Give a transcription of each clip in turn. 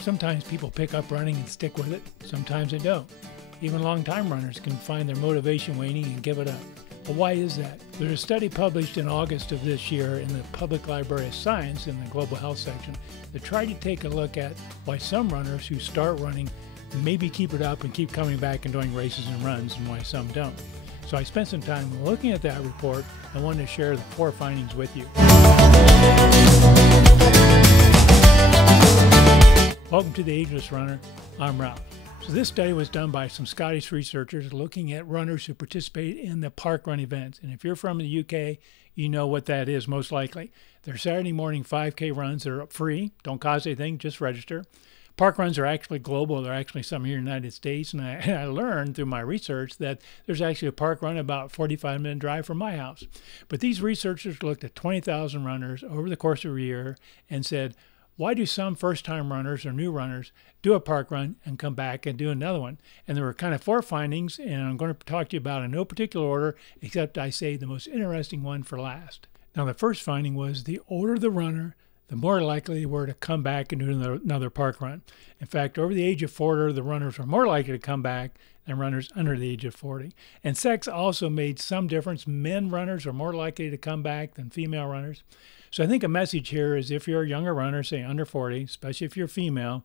Sometimes people pick up running and stick with it, sometimes they don't. Even long-time runners can find their motivation waning and give it up. But why is that? There's a study published in August of this year in the Public Library of Science in the Global Health section that tried to take a look at why some runners who start running maybe keep it up and keep coming back and doing races and runs, and why some don't. So I spent some time looking at that report and wanted to share the 4 findings with you. Welcome to the Ageless Runner. I'm Ralph. So this study was done by some Scottish researchers looking at runners who participate in the park run events. And if you're from the UK, you know what that is most likely. They're Saturday morning 5K runs that are free, don't cost anything, just register. Park runs are actually global. They're actually some here in the United States. And I learned through my research that there's actually a park run about 45-minute drive from my house. But these researchers looked at 20,000 runners over the course of a year and said, why do some first-time runners or new runners do a park run and come back and do another one? And there were kind of 4 findings, and I'm going to talk to you about in no particular order, except I saved the most interesting one for last. Now, the first finding was the older the runner, the more likely they were to come back and do another park run. In fact, over the age of 40, the runners were more likely to come back than runners under the age of 40. And sex also made some difference. Men runners are more likely to come back than female runners. So I think a message here is if you're a younger runner, say under 40, especially if you're female,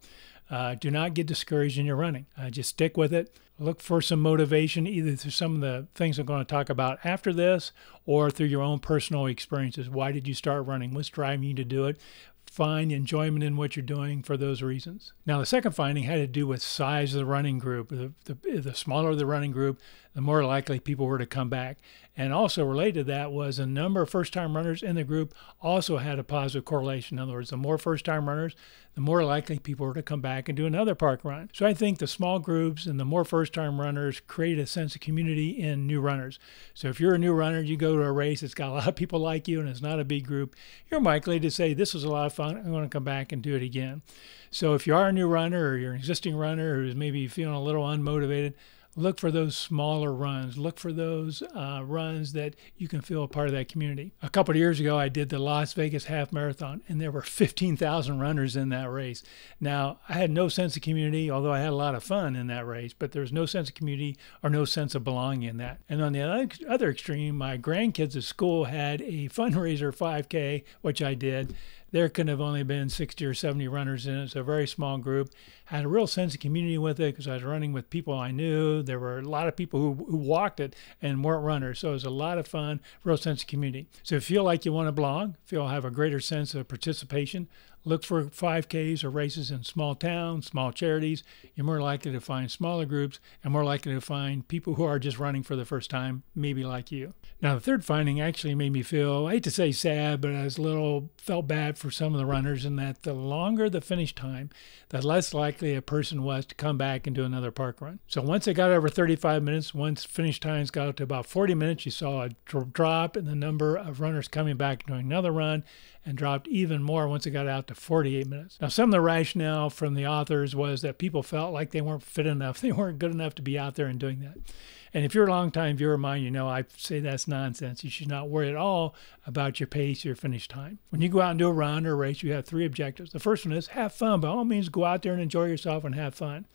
do not get discouraged in your running. Just stick with it. Look for some motivation either through some of the things I'm going to talk about after this or through your own personal experiences. Why did you start running? What's driving you to do it? Find enjoyment in what you're doing for those reasons. Now, the second finding had to do with size of the running group. The smaller the running group, the more likely people were to come back. And also related to that was a number of first-time runners in the group also had a positive correlation. In other words, the more first-time runners, the more likely people were to come back and do another park run. So I think the small groups and the more first-time runners create a sense of community in new runners. So if you're a new runner, you go to a race, it's got a lot of people like you and it's not a big group, you're likely to say, this was a lot of fun, I want to come back and do it again. So if you are a new runner or you're an existing runner who's maybe feeling a little unmotivated, look for those smaller runs. Look for those runs that you can feel a part of that community. A couple of years ago, I did the Las Vegas Half Marathon, and there were 15,000 runners in that race. Now, I had no sense of community, although I had a lot of fun in that race, but there was no sense of community or no sense of belonging in that. And on the other extreme, my grandkids at school had a fundraiser 5K, which I did. There could have only been 60 or 70 runners in it, so a very small group. Had a real sense of community with it because I was running with people I knew. There were a lot of people who walked it and weren't runners, so it was a lot of fun, real sense of community. So if you feel like you want to belong, feel have a greater sense of participation, look for 5Ks or races in small towns, small charities. You're more likely to find smaller groups and more likely to find people who are just running for the first time, maybe like you. Now, the third finding actually made me feel, I hate to say sad, but I felt bad for some of the runners in that the longer the finish time, the less likely a person was to come back and do another park run. So once it got over 35 minutes, once finish times got up to about 40 minutes, you saw a drop in the number of runners coming back and doing another run, and dropped even more once it got out to 48 minutes. Now, some of the rationale from the authors was that people felt like they weren't fit enough, they weren't good enough to be out there and doing that. And if you're a long-time viewer of mine, you know I say that's nonsense. You should not worry at all about your pace, your finish time. When you go out and do a run or a race, you have 3 objectives. The first one is have fun. By all means, go out there and enjoy yourself and have fun.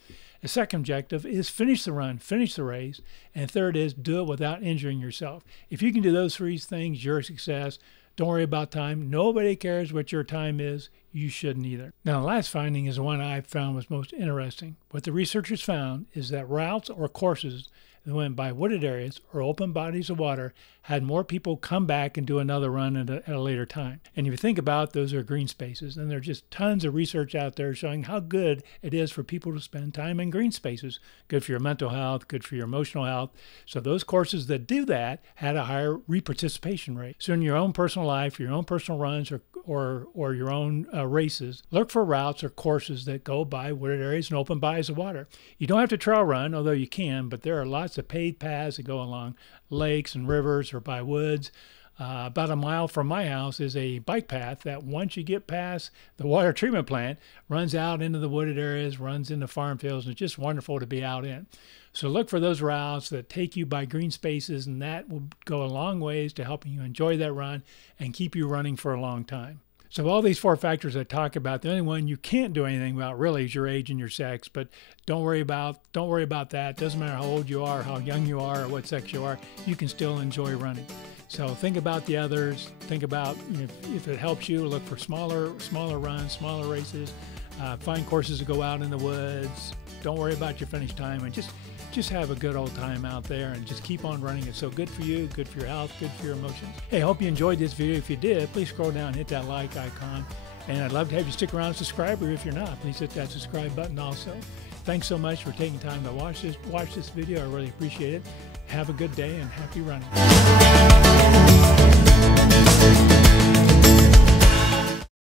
The second objective is finish the run, finish the race. And third is do it without injuring yourself. If you can do those 3 things, you're a success. Don't worry about time. Nobody cares what your time is. You shouldn't either. Now, the last finding is the one I found was most interesting. What the researchers found is that routes or courses that went by wooded areas or open bodies of water had more people come back and do another run at a later time. And if you think about it, those are green spaces, and there's just tons of research out there showing how good it is for people to spend time in green spaces. Good for your mental health, good for your emotional health. So those courses that do that had a higher reparticipation rate. So in your own personal life, your own personal runs or your own races, look for routes or courses that go by wooded areas and open bodies of water. You don't have to trail run, although you can, but there are lots of paved paths that go along lakes and rivers or by woods. About a mile from my house is a bike path that once you get past the water treatment plant, runs out into the wooded areas, runs into farm fields, and it's just wonderful to be out in. So look for those routes that take you by green spaces, and that will go a long ways to helping you enjoy that run and keep you running for a long time. So all these 4 factors I talk about, the only one you can't do anything about really is your age and your sex. But don't worry about that. Doesn't matter how old you are, how young you are, or what sex you are. You can still enjoy running. So think about the others. Think about if it helps you, look for smaller runs, smaller races. Find courses to go out in the woods. Don't worry about your finish time, and just have a good old time out there and just keep on running. It's so good for you, good for your health, good for your emotions. Hey, I hope you enjoyed this video. If you did, please scroll down and hit that like icon. And I'd love to have you stick around and subscribe, or if you're not, please hit that subscribe button also. Thanks so much for taking time to watch this video. I really appreciate it. Have a good day and happy running.